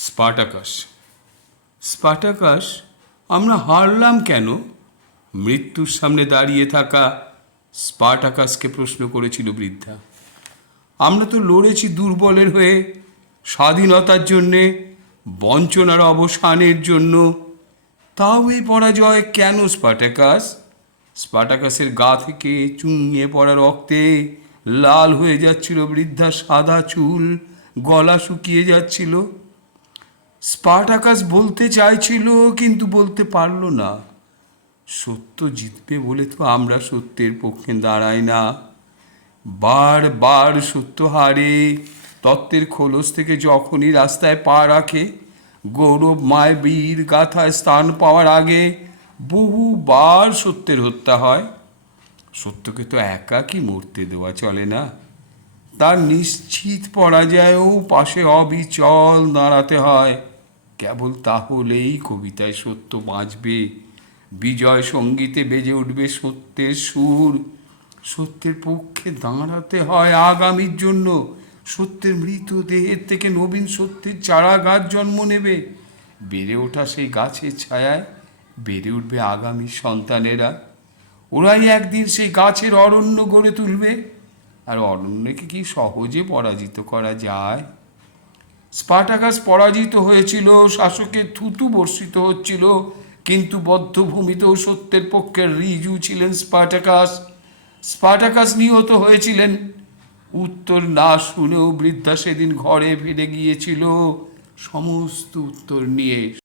Spartacus. Spartacus, আমরা হারলাম কেন? মৃত্যুর সামনে দাঁড়িয়ে থাকা স্পার্টাকাসকে প্রশ্ন করেছিল বৃদ্ধা। আমরা তো লড়েছি দুর্বলের হয়ে, স্বাধীনতার জন্যে, বঞ্চনার অবসানের জন্য। তাও এই পরাজয় কেন স্পার্টাকাস? স্পার্টাকাসের গা থেকে চুইয়ে পড়া রক্তে লাল হয়ে যাচ্ছিল বৃদ্ধার সাদা চুল, গলা শুকিয়ে যাচ্ছিল। স্পার্টাকাস বলতে চাইছিল কিন্তু বলতে পারল না। সত্য জিতবে বলে তো আমরা সত্যের পক্ষে দাঁড়াই না। বারবার সত্য হারে। তত্ত্বের খোলস থেকে যখনই রাস্তায় পা রাখে, গৌরবময় বীর গাথায় স্থান পাওয়ার আগে বহুবার সত্যের হত্যা হয়। সত্যকে তো একাকী মরতে দেওয়া চলে না। তার নিশ্চিত পরাজয়েও পাশে অবিচল দাঁড়াতে হয়। কেবল তাহলেই কবিতায় সত্য বাঁচবে, বিজয় সঙ্গীতে বেজে উঠবে সত্যের সুর। সত্যের পক্ষে দাঁড়াতে হয় আগামীর জন্য। সত্যের মৃতদেহের থেকে নবীন সত্যের চারা গাছ জন্ম নেবে। বেড়ে ওঠা সেই গাছের ছায়ায় বেড়ে উঠবে আগামী সন্তানেরা। ওরাই একদিন সেই গাছের অরণ্য গড়ে তুলবে। আর অরণ্যকে কি সহজে পরাজিত করা যায়? স্পার্টাকাস পরাজিত হয়েছিল, শাসকের থুতু বর্ষিত হচ্ছিল, কিন্তু বদ্ধভূমিতেও সত্যের পক্ষে রিজু ছিলেন স্পার্টাকাস। স্পার্টাকাস নিহত হয়েছিলেন। উত্তর না শুনেও বৃদ্ধা সেদিন ঘরে ফিরে গিয়েছিল সমস্ত উত্তর নিয়ে।